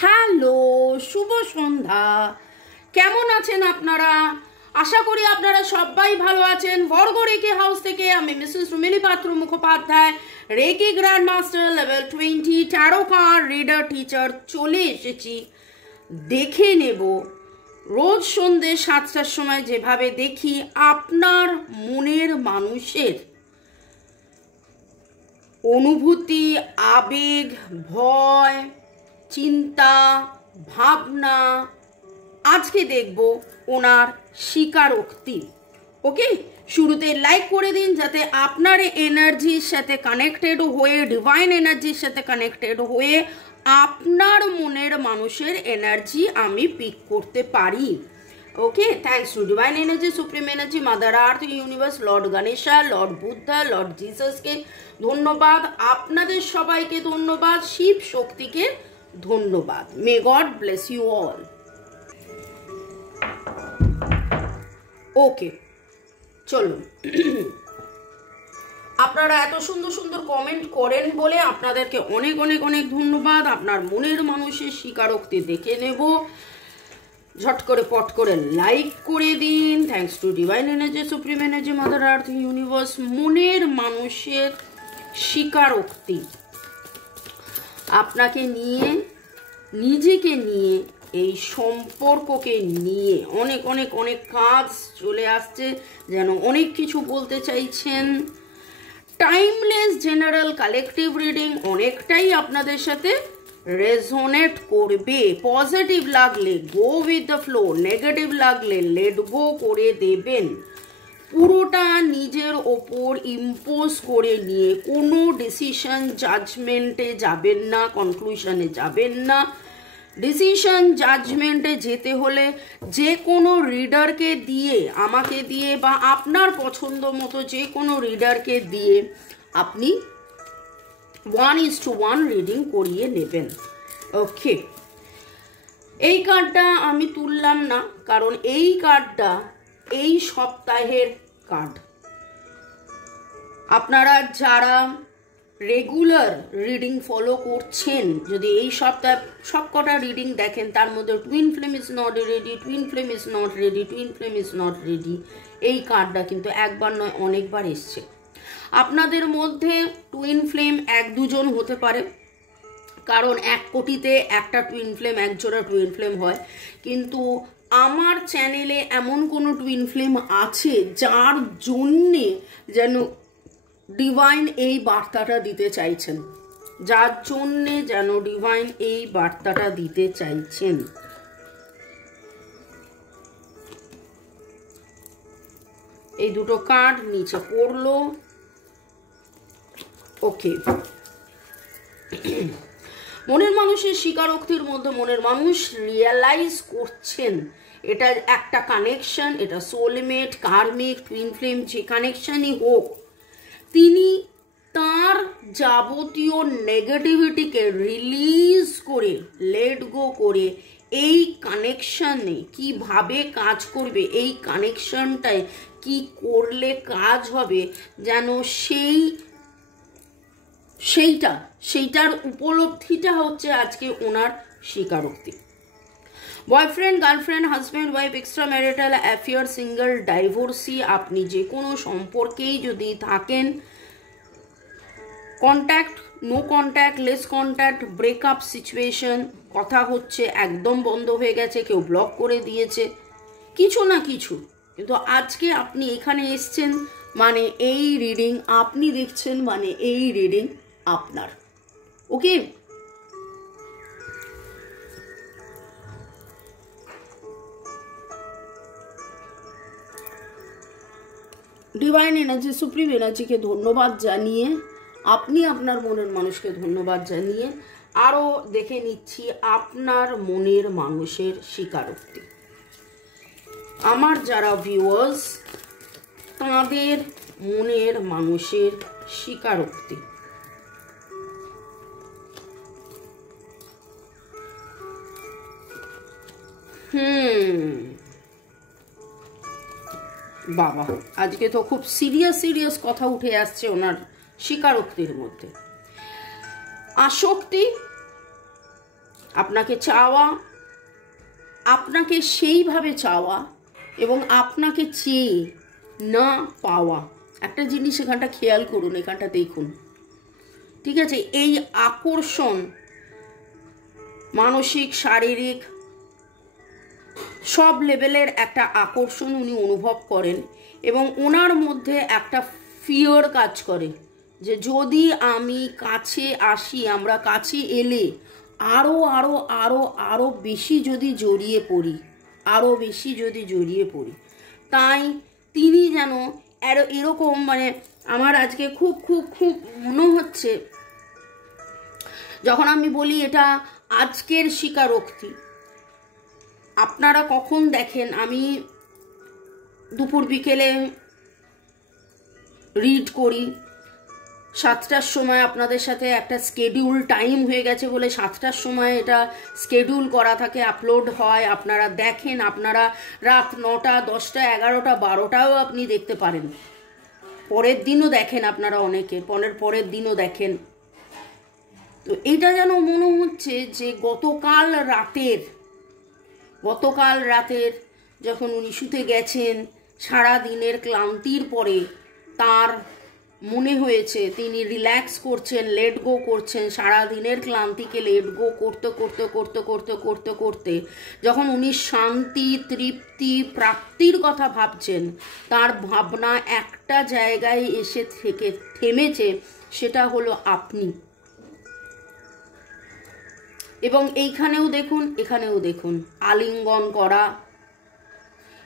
Hello, শুভ সন্ধ্যা। কেমন আছেন আপনারা? আশা করি আপনারা সবাই ভালো আছেন। বর্গ রেকি হাউস থেকে আমি Mrs Rumili Patra Mukhopadhyay, reiki grand master level 20 tarot card reader teacher চলে এসেছি। দেখে নেব রোজ সন্ধ্যে 7টার সময় যেভাবে দেখি আপনার মনের মানুষের অনুভূতি, আবেগ, ভয়, চিন্তা, ভাবনা। আজকে দেখব ওনার স্বীকারোক্তি। ওকে, শুরুতে লাইক করে দিন যাতে আপনার এনার্জির সাথে কানেক্টেড হয়ে, ডিভাইন এনার্জির সাথে কানেক্টেড হয়ে আপনার মনের মানুষের এনার্জি আমি পিক করতে পারি। Okay, thanks to divine energy, supreme energy, mother earth, universe, lord Ganesha, lord Buddha, lord জিসাসকে ধন্যবাদ। আপনাদের সবাইকে ধন্যবাদ। শিব শক্তিকে ধন্যবাদ। May God bless you all. Okay, চলুন। আপনারা এত সুন্দর সুন্দর কমেন্ট করেন বলে আপনাদেরকে অনেক অনেক অনেক ধন্যবাদ। আপনার মনের মানুষের স্বীকারোক্তি দেখে নেব। ঝট করে পট করে লাইক করে দিন। Thanks to divine energy, supreme energy, mother earth, universe. মনের মানুষের স্বীকারোক্তি আপনাকে নিয়ে, নিজেকে নিয়ে, এই সম্পর্ককে নিয়ে অনেক অনেক অনেক কাজ চলে আসছে, যেন অনেক কিছু বলতে চাইছেন। টাইমলেস জেনারেল কালেকটিভ রিডিং অনেকটাই আপনাদের সাথে রেজোনেট করবে। পজিটিভ লাগলে go with the flow, negative লাগলে লেট গো করে দেবেন। পুরোটা নিজের ওপর ইম্পোজ করে নিয়ে কোনো ডিসিশন জাজমেন্টে যাবেন না, কনক্লুশনে যাবেন না। ডিসিশন জাজমেন্টে যেতে হলে যে কোনো রিডারকে দিয়ে, আমাকে দিয়ে বা আপনার পছন্দ মতো যে কোনো রিডারকে দিয়ে আপনি 1:1 রিডিং করিয়ে নেবেন। ওকে, এই কার্ডটা আমি তুললাম না কারণ এই কার্ডটা এই সপ্তাহের কার্ড। আপনারা যারা রেগুলার রিডিং ফলো করছেন, যদি এই সপ্তাহে সবকটা রিডিং দেখেন, তার মধ্যে twin flame is not ready, twin flame is not ready, twin flame is not ready, এই কার্ডটা কিন্তু একবার নয় অনেকবার এসছে। আপনাদের মধ্যে টুইন ফ্লেম 1-2 হতে পারে, কারণ 1 কোটিতে একটা টুইন ফ্লেম, একজোড়া টুইন ফ্লেম হয়। কিন্তু আমার চ্যানেলে এমন কোনো টুইন ফ্লেম আছে যার জন্যে যেন ডিভাইন এই বার্তাটা দিতে চাইছেন, যার জন্যে যেন ডিভাইন এই বার্তাটা দিতে চাইছেন। এই দুটো কার্ড নিচে পড়লো। ওকে, মনের মানুষের স্বীকারোক্তির মধ্যে মনের মানুষ রিয়েলাইজ করছেন এটা একটা কানেকশন, এটা সোলমেট, কার্মিক, টুইন ফ্লেম, যে কানেকশনই হোক, তিনি তার যাবতীয় নেগেটিভিটিকে রিলিজ করে, লেট গো করে এই কানেকশনে কিভাবে কাজ করবে, এই কানেকশনটায় কি করলে কাজ হবে, যেন সেইটার উপলব্ধিটা হচ্ছে আজকে ওনার স্বীকারোক্তি। Boyfriend, girlfriend, husband, wife, extra marital affair, single, divorcee, আপনি যে কোনো সম্পর্কেই যদি থাকেন, contact, no contact, less contact, breakup situation, কথা হচ্ছে একদম বন্ধ হয়ে গেছে, কেউ ব্লক করে দিয়েছে, কিছু না কিছু। কিন্তু আজকে আপনি এখানে এসছেন মানে এই রিডিং আপনি দেখছেন, মানে এই রিডিং আপনার। ওকে, ডিভাইন এনার্জি, সুপ্রিম এনার্জিকে ধন্যবাদ জানিয়ে, আপনি আপনার মনের মানুষকে ধন্যবাদ জানিয়ে আরও দেখে নিচ্ছি আপনার মনের মানুষের স্বীকারোক্তি। আমার যারা ভিউয়ার্স, তাদের মনের মানুষের স্বীকারোক্তি। বাবা, আজকে তো খুব সিরিয়াস কথা উঠে আসছে ওনার স্বীকারোক্তির মধ্যে। আসক্তি, আপনাকে চাওয়া, আপনাকে সেইভাবে চাওয়া এবং আপনাকে চেয়ে না পাওয়া। একটা জিনিস এখানটা খেয়াল করুন, এখানটা দেখুন, ঠিক আছে? এই আকর্ষণ মানসিক, শারীরিক সব লেভেলের একটা আকর্ষণ উনি অনুভব করেন এবং ওনার মধ্যে একটা ফিয়ার কাজ করে যে যদি আমি কাছে আসি, আমরা কাছে এলে আরও আরও আরও আরও বেশি যদি জড়িয়ে পড়ি, আরও বেশি যদি জড়িয়ে পড়ি। তাই তিনি যেন এরকম, মানে আমার আজকে খুব খুব খুব মনে হচ্ছে, যখন আমি বলি এটা আজকের স্বীকারোক্তি, আপনারা কখন দেখেন আমি দুপুর বিকেলে রিড করি, 7টার সময় আপনাদের সাথে একটা স্কেডিউল টাইম হয়ে গেছে বলে 7টার সময় এটা স্কেডিউল করা থাকে, আপলোড হয়, আপনারা দেখেন, আপনারা রাত 9টা 10টা 11টা 12টাও আপনি দেখতে পারেন, পরের দিনও দেখেন, আপনারা অনেকে পরের দিনও দেখেন। তো এটা যেন মনে হচ্ছে যে গতকাল রাতের যখন উনি শুতে গেছেন, সারা দিনের ক্লান্তির পরে তার মনে হয়েছে তিনি রিল্যাক্স করছেন, লেট গো করছেন, সারা দিনের ক্লান্তিকে লেট গো করতে করতে করতে করতে করতে করতে যখন উনি শান্তি, তৃপ্তি, প্রাপ্তির কথা ভাবছেন, তার ভাবনা একটা জায়গায় এসে থেকে থেমেছে, সেটা হলো আপনি। এবং এইখানেও দেখুন, এখানেও দেখুন, আলিঙ্গন করা,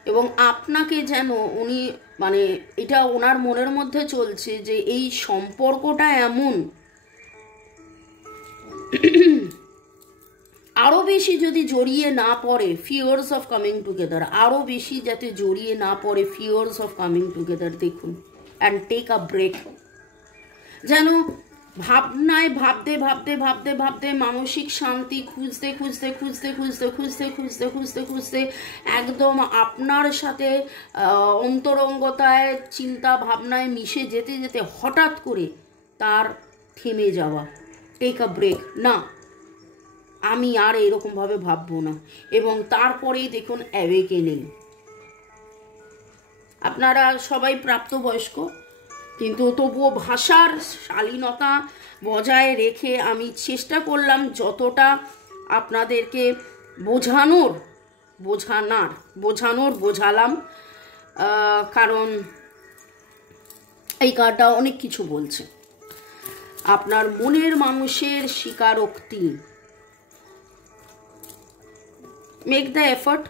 এবং আপনাকে যেন উনি, মানে এটা ওনার মনের মধ্যে চলছে যে এই সম্পর্কটা এমন আরো বেশি যদি জড়িয়ে না পড়ে, ফিয়ার্স অফ কামিং টুগেদার, আরো বেশি যাতে জড়িয়ে না পড়ে ফিয়ার্স অফ কামিং টুগেদার। দেখুন, অ্যান্ড টেক আ ব্রেক। যেন ভাবনায় ভাবতে ভাবতে ভাবতে ভাবতে মানসিক শান্তি খুঁজতে খুঁজতে খুঁজতে খুঁজতে খুঁজতে খুঁজতে খুঁজতে খুঁজতে একদম আপনার সাথে অন্তরঙ্গতায়, চিন্তা ভাবনায় মিশে যেতে যেতে হঠাৎ করে তার থেমে যাওয়া, টেক আ ব্রেক, না আমি আর এরকমভাবে ভাববো না। এবং তারপরেই দেখুন অ্যাওয়েকেনিং। আপনারা সবাই প্রাপ্তবয়স্ক, কিন্তু তবুও ভাষার শালীনতা বজায় রেখে আমি চেষ্টা করলাম যতটা আপনাদেরকে বোঝালাম, কারণ এই কার্ডটা অনেক কিছু বলছে। আপনার মনের মানুষের স্বীকারোক্তি, মেক দ্য এফর্ট।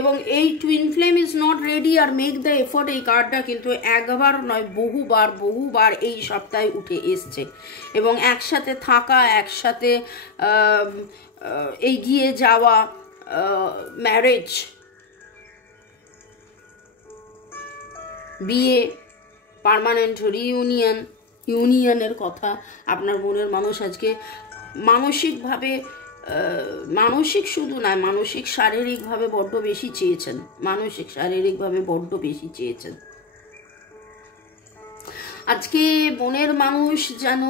এবং এই twin flame is not ready আর মেক দ্য এফোর্ট, এই কার্ডটা কিন্তু একবার নয় বহুবার এই সপ্তাহে উঠে এসছে। এবং একসাথে থাকা, একসাথে এগিয়ে যাওয়া, ম্যারেজ, বিয়ে, পার্মানেন্ট ইউনিয়নের কথা আপনার মনের মানুষ আজকে মানসিকভাবে, মানসিক শুধু নয়, মানসিক শারীরিকভাবে বড্ড বেশি চেয়েছেন। আজকে মনের মানুষ যেন,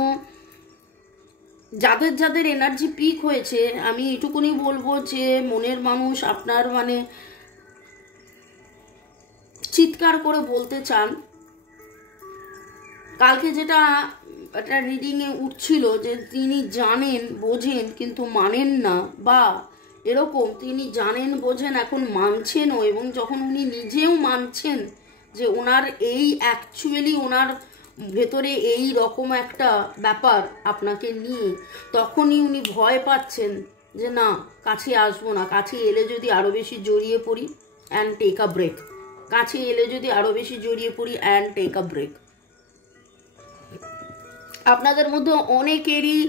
যাদের এনার্জি পিক হয়েছে, আমি এটুকুনি বলবো যে মনের মানুষ আপনার, মানে চিৎকার করে বলতে চান। কালকে যেটা একটা রিডিংয়ে উঠছিল যে তিনি জানেন বোঝেন কিন্তু মানেন না, বা এরকম তিনি জানেন বোঝেন এখন মানছেনও, এবং যখন উনি নিজেও মানছেন যে ওনার এই অ্যাকচুয়ালি ওনার ভেতরে এই রকম একটা ব্যাপার আপনাকে নিয়ে, তখনই উনি ভয় পাচ্ছেন যে না, কাছে আসবো না, কাছে এলে যদি আরও বেশি জড়িয়ে পড়ি, অ্যান্ড টেক আ ব্রেক, কাছে এলে যদি আরও বেশি জড়িয়ে পড়ি অ্যান্ড টেক আ ব্রেক। আপনাদের মধ্যে অনেকেরই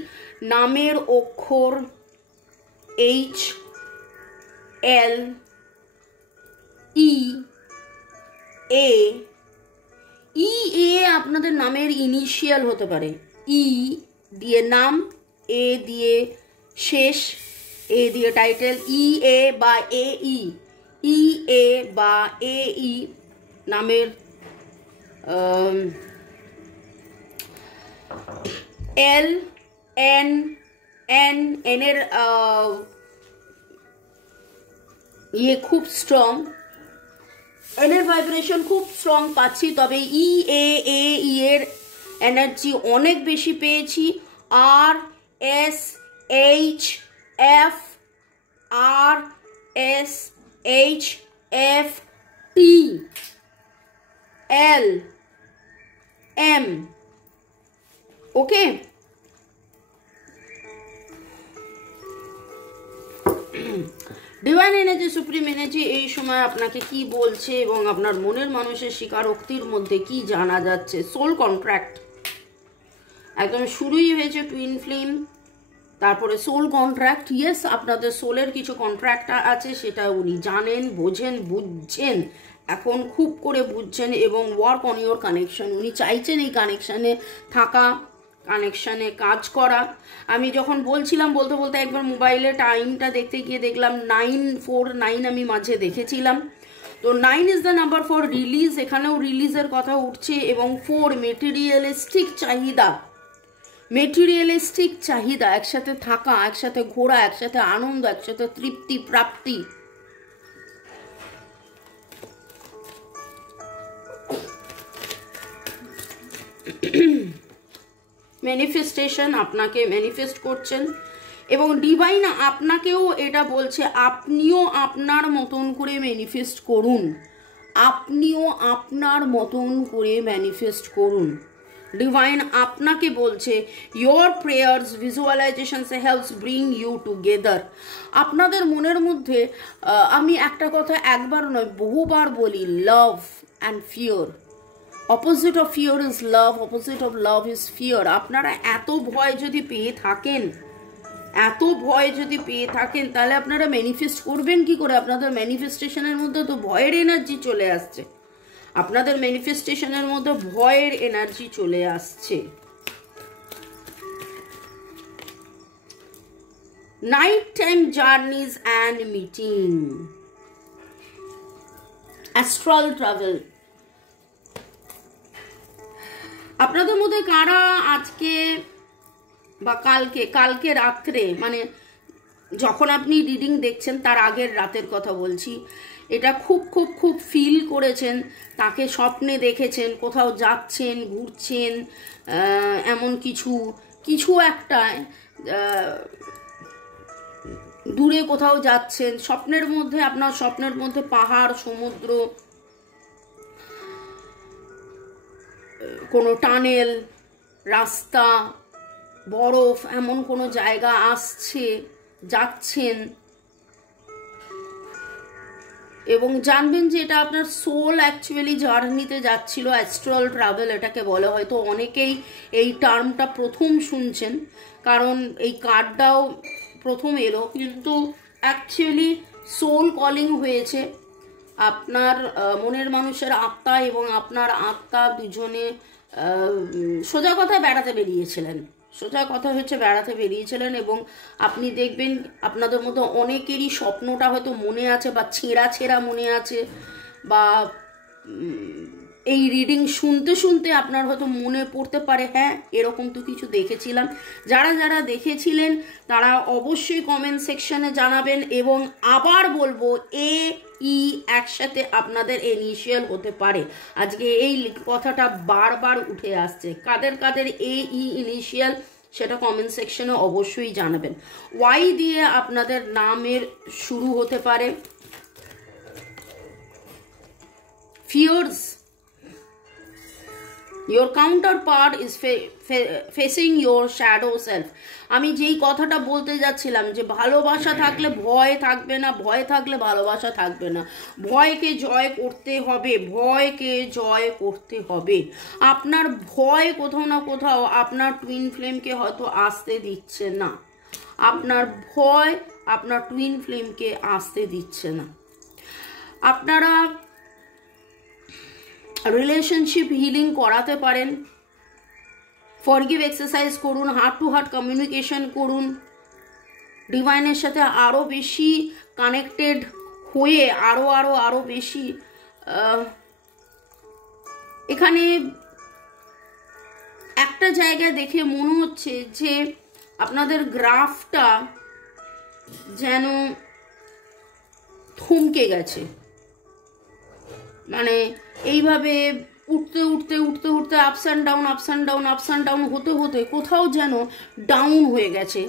নামের অক্ষর এইচ, এল, ই, এ আপনাদের নামের ইনিশিয়াল হতে পারে। ই দিয়ে নাম, এ দিয়ে শেষ, এ দিয়ে টাইটেল, ই এ বা এ বা এ ই নামের এল, এন, এনের ইয়ে খুব স্ট্রং, এনের ভাইব্রেশন খুব স্ট্রং পাচ্ছি, তবে ই এর এনার্জি অনেক বেশি পেয়েছি। R S H F, R S H F T L M. Okay, divine energy, supreme energy এই সময় আপনাকে কি বলছে এবং আপনার মনের মানুষের স্বীকারোক্তির মধ্যে কি জানা যাচ্ছে। সোল কন্ট্রাক্ট একদম শুরুই হয়েছে, টুইন ফ্লেম, তারপরে সোল কন্ট্রাক্ট। ইয়েস, আপনাদের সোলের কিছু কন্ট্রাক্ট আছে, সেটা উনি জানেন, বোঝেন, বুঝছেন, এখন খুব করে বুঝছেন এবং ওয়ার্ক অন ইউর কানেকশন। উনি চাইছেন এই কানেকশানে থাকা, কানেকশানে কাজ করা। আমি যখন বলছিলাম বলতে বলতে একবার মোবাইলে টাইমটা দেখতে গিয়ে দেখলাম 949 আমি মাঝে দেখেছিলাম। তো 9 is the number for release, এখানেও রিলিজের কথা উঠছে। এবং 4 মেটেরিয়ালিস্টিক চাহিদা, মেটেরিয়ালিস্টিক চাহিদা, একসাথে থাকা, একসাথে ঘোরা, একসাথে আনন্দ, একসাথে তৃপ্তি প্রাপ্তি। ম্যানিফেস্টেশন, আপনাকে ম্যানিফেস্ট করছেন এবং ডিভাইন আপনাকেও এটা বলছে আপনিও আপনার মতন করে ম্যানিফেস্ট করুন, আপনিও আপনার মতন করে ম্যানিফেস্ট করুন। ডিভাইন আপনাকে বলছে your prayers visualizations helps bring you together. আপনাদের মনের মধ্যে আমি একটা কথা একবার নয় বহুবার বলি, love and fear. Opposite of fear is love, opposite of love is fear. আপনারা এত ভয় যদি পেয়ে থাকেন, এত ভয় যদি পেয়ে থাকেন, তাহলে আপনারা ম্যানিফেস্ট করবেন কি করে? আপনাদের ম্যানিফেস্টেশনের মধ্যে তো ভয়ের এনার্জি চলে আসছে, আপনাদের ম্যানিফেস্টেশনের মধ্যে ভয়ের এনার্জি চলে আসছে। Night time জার্নিজ and meeting, Astral travel. আপনাদের মধ্যে কারা আজকে বা কালকে রাত্রে, মানে যখন আপনি রিডিং দেখছেন তার আগের রাতের কথা বলছি, এটা খুব খুব খুব ফিল করেছেন, তাকে স্বপ্নে দেখেছেন, কোথাও যাচ্ছেন, ঘুরছেন, এমন কিছু একটা দূরে কোথাও যাচ্ছেন, স্বপ্নের মধ্যে, আপনার স্বপ্নের মধ্যে পাহাড়, সমুদ্র, কোনো টানেল, রাস্তা, বরফ, এমন কোনো জায়গা আসছে, যাচ্ছেন এবং জানবেন যে এটা আপনার সোল অ্যাকচুয়ালি জার্নিতে যাচ্ছিল। অ্যাস্ট্রাল ট্রাভেল এটাকে বলে, হয়তো অনেকেই এই টার্মটা প্রথম শুনছেন, কারণ এই কার্ডটাও প্রথম এলো, কিন্তু অ্যাকচুয়ালি সোল কলিং হয়েছে। আপনার মনের মানুষের আত্মা এবং আপনার আত্মা দুজনে সোজা কথা বেড়াতে বেরিয়েছিলেন, সোজা কথা হচ্ছে বেড়াতে বেরিয়েছিলেন এবং আপনি দেখবেন আপনাদের মধ্যে অনেকেরই স্বপ্নটা হয়তো মনে আছে বা ছেঁড়া ছেঁড়া মনে আছে, বা এই রিডিং শুনতে শুনতে আপনার হয়তো মনে পড়তে পারে হ্যাঁ এরকম তো কিছু দেখেছিলাম। যারা যারা দেখেছিলেন তারা অবশ্যই কমেন্ট সেকশনে জানাবেন এবং আবার বলবো ই একসাথে আপনাদের ইনিশিয়াল হতে পারে। আজকে এই কথাটা বারবার উঠে আসছে, কাদের কাদের ইনিশিয়াল সেটা কমেন্ট সেকশনে অবশ্যই জানাবেন। ওয়াই দিয়ে আপনাদের নামের শুরু হতে পারে। Fierce, your counterpart is facing your shadow self। আমি যেই কথাটা বলতে যাচ্ছিলাম যে ভালোবাসা থাকলে ভয় থাকবে না, ভয় থাকলে ভালোবাসা থাকবে না। ভয়কে জয় করতে হবে, ভয়কে জয় করতে হবে। আপনার ভয় কোথাও না কোথাও আপনার টুইন ফ্লেমকে হয়তো আসতে দিচ্ছে না, আপনার ভয় আপনার টুইন ফ্লেমকে আসতে দিচ্ছে না। আপনারা রিলেশনশিপ হিলিং করাতে পারেন, ফরগিভ এক্সারসাইজ করুন, হার্ট টু হার্ট কমিউনিকেশন করুন, ডিভাইনের সাথে আরও বেশি কানেক্টেড হয়ে আরও বেশি। এখানে একটা জায়গায় দেখে মনে হচ্ছে যে আপনাদের গ্রাফটা যেন থমকে গেছে, মানে এইভাবে উঠতে উঠতে উঠতে উঠতে ups and down ups and down ups and down হতে হতে কোথাও যেন ডাউন হয়ে গেছে,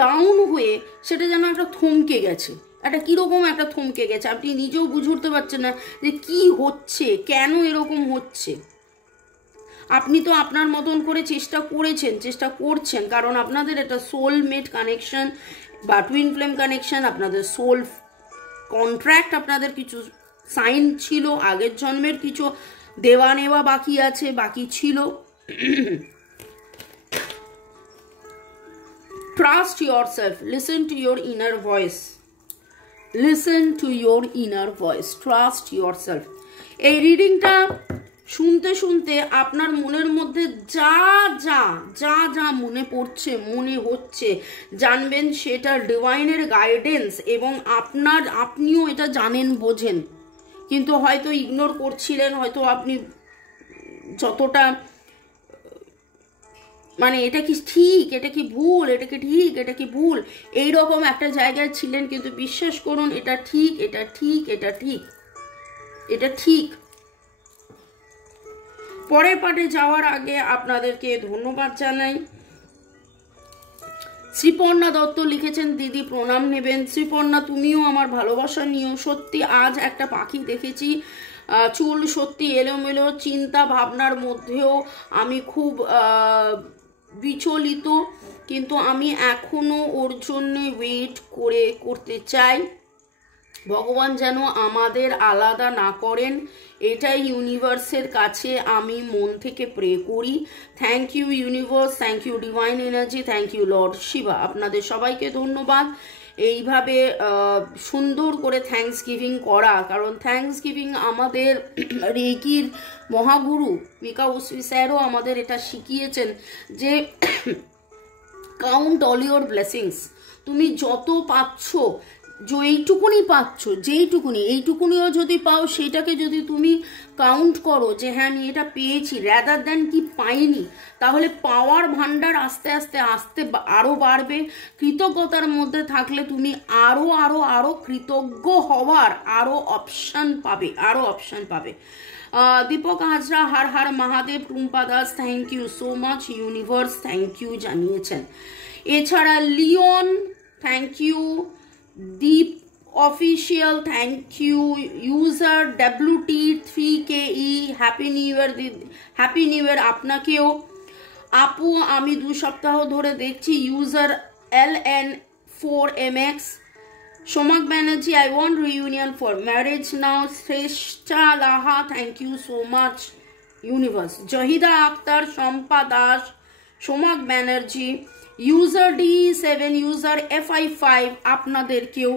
ডাউন হয়ে সেটা যেন একটা থমকে গেছে, একটা কীরকম একটা থমকে গেছে, আপনি নিজেও বুঝে উঠতে পারছেন না যে কি হচ্ছে, কেন এরকম হচ্ছে। আপনি তো আপনার মতন করে চেষ্টা করেছেন, চেষ্টা করছেন, কারণ আপনাদের একটা সোলমেট কানেকশন বা টুইন ফ্লেম কানেকশন, আপনাদের সোল কন্ট্রাক্ট, আপনাদের কিছু সাইন ছিল, আগের জন্মের কিছু দেওয়া নেওয়া বাকি আছে, বাকি ছিল। Trust yourself, listen to your inner voice, listen to your inner voice, trust yourself। এই রিডিংটা শুনতে শুনতে আপনার মনের মধ্যে যা যা যা যা মনে পড়ছে, মনে হচ্ছে, জানবেন সেটা ডিভাইনের গাইডেন্স, এবং আপনিও এটা জানেন, বোঝেন, কিন্তু হয়তো ইগনোর করছিলেন, হয়তো আপনি যতটা মানে এটা কি ঠিক, এটা কি ভুল, এটা কি ঠিক, এটা কি ভুল, এইরকম একটা জায়গায় ছিলেন, কিন্তু বিশ্বাস করুন এটা ঠিক, এটা ঠিক, এটা ঠিক, এটা ঠিক। পরের পার্টে যাওয়ার আগে আপনাদেরকে ধন্যবাদ জানাই। শ্রীপর্ণা দত্ত লিখেছেন, দিদি প্রণাম নেবেন। শ্রীপর্ণা, তুমিও আমার ভালোবাসা নিও। সত্যি আজ একটা পাখি দেখেছি, চুল সত্যি এলোমেলো, চিন্তা ভাবনার মধ্যেও আমি খুব বিচলিত, কিন্তু আমি এখনো ওর জন্যে ওয়েট করতে চাই। ভগবান যেন আমাদের আলাদা না করেন, এটাই ইউনিভার্সের কাছে আমি মন থেকে প্রে করি। Thank you universe, thank you divine energy, thank you lord Shiva. আপনাদের সবাইকে ধন্যবাদ এইভাবে সুন্দর করে থ্যাঙ্কস গিভিং করা, কারণ থ্যাঙ্কস গিভিং আমাদের রেকির মহাগুরু মিকা ওসি স্যারও আমাদের এটা শিখিয়েছেন যে কাউন্ট অল ইউর ব্লেসিংস। তুমি যত পাচ্ছ, এইটুকুনি পাচ্ছ, এইটুকুনিও যদি পাও, সেটাকে যদি তুমি কাউন্ট করো যে হ্যাঁ আমি এটা পেয়েছি, র্যাদার দ্যান কি পাইনি, তাহলে পাওয়ার ভান্ডার আস্তে আস্তে আস্তে আরও বাড়বে। কৃতজ্ঞতার মধ্যে থাকলে তুমি আরও আরও আরও কৃতজ্ঞ হওয়ার আরও অপশান পাবে। Deepak Hazra, Har Har Mahadev. Tumpa Das, thank you so much universe, thank you জানিয়েছেন। এছাড়া Leon, thank you. Deep official, thank you. User WT3KE, happy new year, happy new year আপনাকেও। আপু, আমি 2 সপ্তাহ ধরে দেখছি। User LN4MX। Somak Banerjee, I want reunion for marriage now. Shreshtha Laha, thank you so much universe. Zahida Akhtar, Shampa Das, Somak Banerjee, user D7, user FI5, আপনাদেরকেও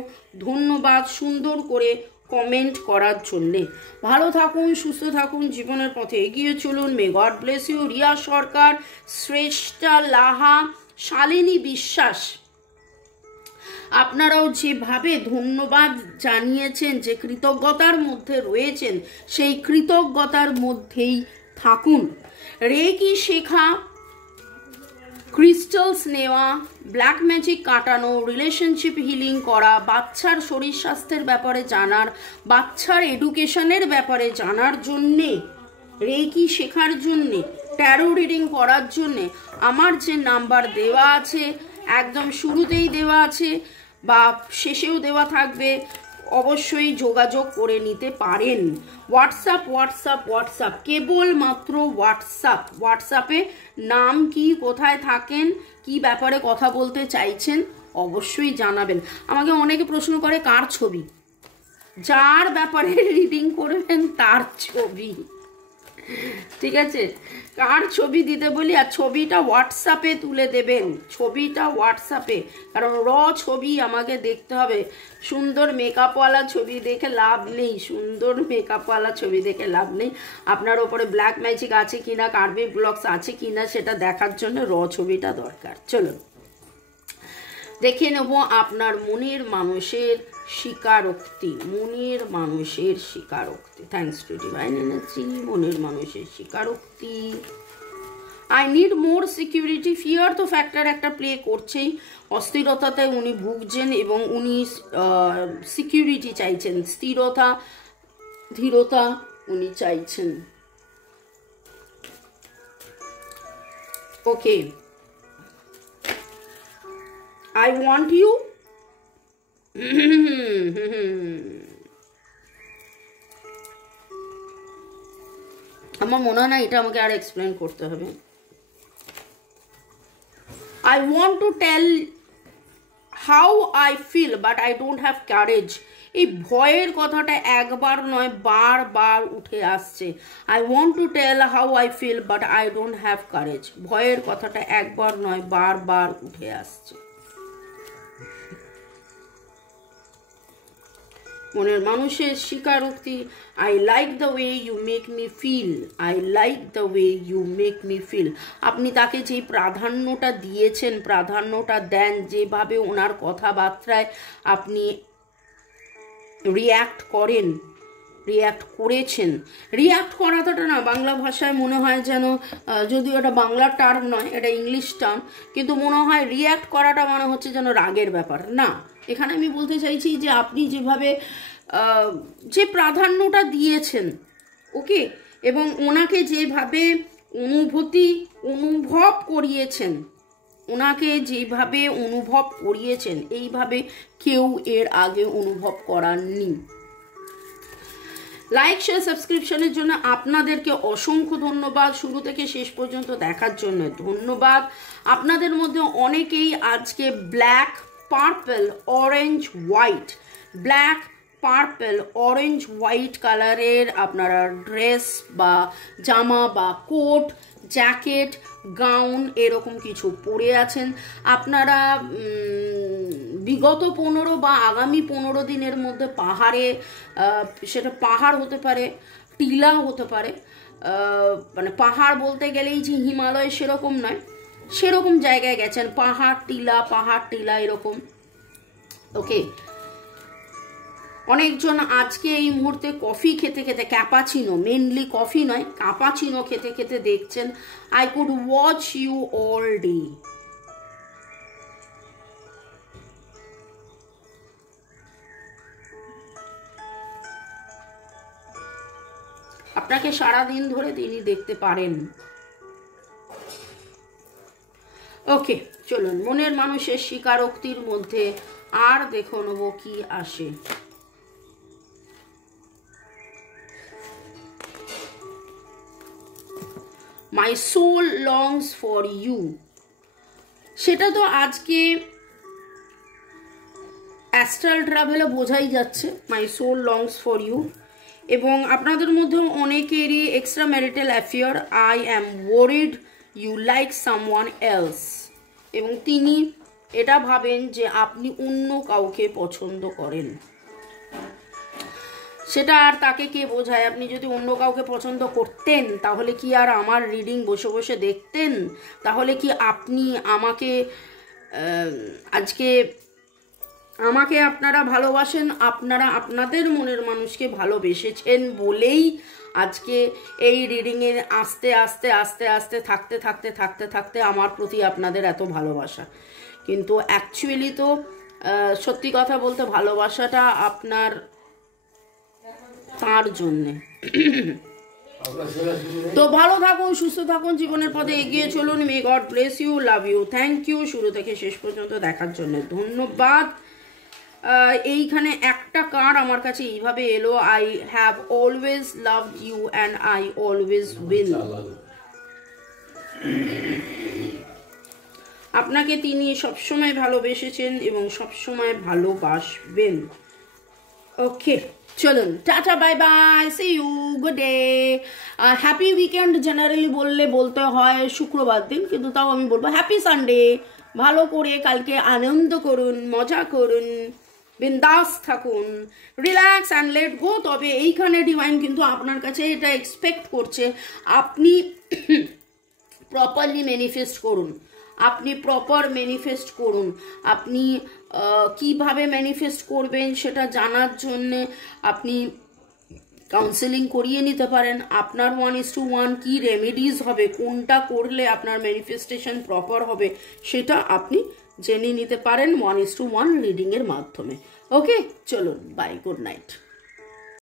ধন্যবাদ সুন্দর করে কমেন্ট করার জন্যে। ভালো থাকুন, সুস্থ থাকুন, জীবনের পথে এগিয়ে চলুন। May God bless you. Riya Sarkar, Shreshtha Laha, Shalini Biswas, আপনারাও যেভাবে ধন্যবাদ জানিয়েছেন, যে কৃতজ্ঞতার মধ্যে রয়েছেন, সেই কৃতজ্ঞতার মধ্যেই থাকুন। রেকি শেখা, ক্রিস্টালস নেওয়া, ব্ল্যাক ম্যাজিক কাটানো, রিলেশনশিপ হিলিং করা, বাচ্চার শরীর স্বাস্থ্যের ব্যাপারে জানার, বাচ্চার এডুকেশনের ব্যাপারে জানার জন্যে, রেকি শেখার জন্যে, ট্যারো রিডিং করার জন্যে আমার যে নাম্বার দেওয়া আছে, একদম শুরুতেই দেওয়া আছে বা শেষেও দেওয়া থাকবে, অবশ্যই যোগাযোগ করে নিতে পারেন। হোয়াটসঅ্যাপ, কেবলমাত্র হোয়াটসঅ্যাপে নাম কি, কোথায় থাকেন, কি ব্যাপারে কথা বলতে চাইছেন অবশ্যই জানাবেন। আমাকে অনেকে প্রশ্ন করে কার ছবি, যার ব্যাপারে রিডিং করবেন তার ছবি, ঠিক আছে, কার ছবি দিতে বলি, আর ছবিটা হোয়াটসঅ্যাপে তুলে দেবেন, ছবিটা হোয়াটসঅ্যাপে, কারণ ছবি আমাকে দেখতে হবে। সুন্দর মেকআপওয়ালা ছবি দেখে লাভ নেই, আপনার ওপরে ব্ল্যাক ম্যাজিক আছে কিনা, কার্ভিং ব্লকস আছে কিনা, সেটা দেখার জন্য ছবিটা দরকার। চলুন দেখে নেব আপনার মনের মানুষের স্বীকারোক্তি, থ্যাঙ্কস টু ডিভাইন এনার্জি। মনের মানুষের স্বীকারোক্তি I need more security, fear তো ফ্যাক্টর একটা প্লে করছেই, অস্থিরতাতে উনি ভুগছেন এবং উনি সিকিউরিটি চাইছেন, স্থিরতা ধীরতা উনি চাইছেন। ওকে, আই ওয়ান্ট ইউ, আমার মনে হয় না এটা আমাকে আর এক্সপ্লেন করতে হবে। I want to tell how I feel but I don't have courage, এই ভয়ের কথাটা একবার নয় বারবার উঠে আসছে। I want to tell how I feel but I don't have courage, ভয়ের কথাটা একবার নয় বারবার উঠে আসছে। মনের মানুষের স্বীকারোক্তি, I like the way you make me feel, I like the way you make me feel. আপনি তাকে যে প্রাধান্যটা দিয়েছেন, প্রাধান্যটা দেন, যেভাবে ওনার কথাবার্তায় আপনি রিয়্যাক্ট করেন, রিয়্যাক্ট করেছেন। রিয়্যাক্ট করাটা না বাংলা ভাষায় মনে হয় যেন, যদিও এটা বাংলা টার্ম নয়, এটা ইংলিশ টার্ম, কিন্তু মনে হয় রিয়্যাক্ট করাটা মানে হচ্ছে যেন রাগের ব্যাপার না। এখানে আমি বলতে চাইছি যে আপনি যেভাবে যে প্রাধান্যটা দিয়েছেন, ওকে, এবং ওনাকে যেভাবে অনুভব করিয়েছেন, ওনাকে যেভাবে অনুভব করিয়েছেন, এইভাবে কেউ এর আগে অনুভব করাননি। লাইক শেয়ার সাবস্ক্রিপশনের জন্য আপনাদেরকে অসংখ্য ধন্যবাদ, শুরু থেকে শেষ পর্যন্ত দেখার জন্য ধন্যবাদ। আপনাদের মধ্যে অনেকেই আজকে black, purple, orange, white, black, purple, orange, white কালারের আপনারা ড্রেস বা জামা বা কোট, জ্যাকেট, গাউন এরকম কিছু পরে আছেন। আপনারা বিগত 15 বা আগামী 15 দিনের মধ্যে পাহাড়ে, সেটা পাহাড় হতে পারে, টিলা হতে পারে, মানে পাহাড় বলতে গেলেই যে হিমালয় সেরকম নয়, সেরকম জায়গায় গেছেন, পাহাড় টিলা এরকম। ওকে, অনেকজন আজকে এই মুহূর্তে কফি খেতে খেতে, ক্যাপাচিনো, মেনলি কফি নয়, ক্যাপাচিনো খেতে খেতে দেখছেন। I could watch you all day. আপনাকে সারাদিন ধরে তিনি দেখতে পারেন। ওকে, চলুন মনের মানুষের স্বীকারোক্তির মধ্যে আর দেখো নেবো কি আসে। My soul longs for you, সেটা তো আজকে অ্যাস্ট্রাল ট্রাভেলে বোঝাই যাচ্ছে, my soul longs for you. এবং আপনাদের মধ্যে অনেকেরই extra marital affair, I am worried you like someone else, এবং তিনি এটা ভাবেন যে আপনি অন্য কাউকে পছন্দ করেন। সেটা আর তাকে কে বোঝায়? আপনি যদি অন্য কাউকে পছন্দ করতেন তাহলে কি আর আমার রিডিং বসে বসে দেখতেন? তাহলে কি আপনি আমাকে আজকে আমাকে আপনারা ভালোবাসেন, আপনারা আপনাদের মনের মানুষকে ভালোবেসেছেন বলেই আজকে এই রিডিংয়ে আস্তে আস্তে আস্তে আস্তে থাকতে থাকতে থাকতে থাকতে আমার প্রতি আপনাদের এত ভালোবাসা। কিন্তু অ্যাকচুয়ালি তো সত্যি কথা বলতে ভালোবাসাটা আপনার তার জন্যে। তো ভালো থাকুন, সুস্থ থাকুন, জীবনের পথে এগিয়ে চলুন। May God bless you, love you, thank you শুরু থেকে শেষ পর্যন্ত দেখার জন্য ধন্যবাদ। এইখানে একটা কার্ড আমার কাছে এইভাবে এলো, I have always loved you and I always will. আপনাকে তিনি সবসময় ভালোবেসেছেন এবং সবসময় ভালোবাসবেন। ওকে, চলুন, tata, bye bye, see you, good day, happy weekend. Generally বলতে হয় শুক্রবার দিন, কিন্তু তাও আমি বলবো হ্যাপি সানডে। ভালো করে কালকে আনন্দ করুন, মজা করুন, বিন্দাস থাকুন, রিল্যাক্স অ্যান্ড লেট গো। তবে এইখানে ডিভাইন কিন্তু আপনার কাছে এটা এক্সপেক্ট করছে আপনি প্রপারলি ম্যানিফেস্ট করুন, আপনি প্রপার ম্যানিফেস্ট করুন। আপনি কিভাবে ম্যানিফেস্ট করবেন সেটা জানার জন্যে আপনি কাউন্সেলিং করিয়ে নিতে পারেন। আপনার 1:1 কি রেমেডিজ হবে, কোনটা করলে আপনার ম্যানিফেস্টেশন প্রপার হবে, সেটা আপনি জেনে নিতে পারেন 1:1 রিডিংয়ের মাধ্যমে। ওকে, চলুন, বাই, গুড নাইট।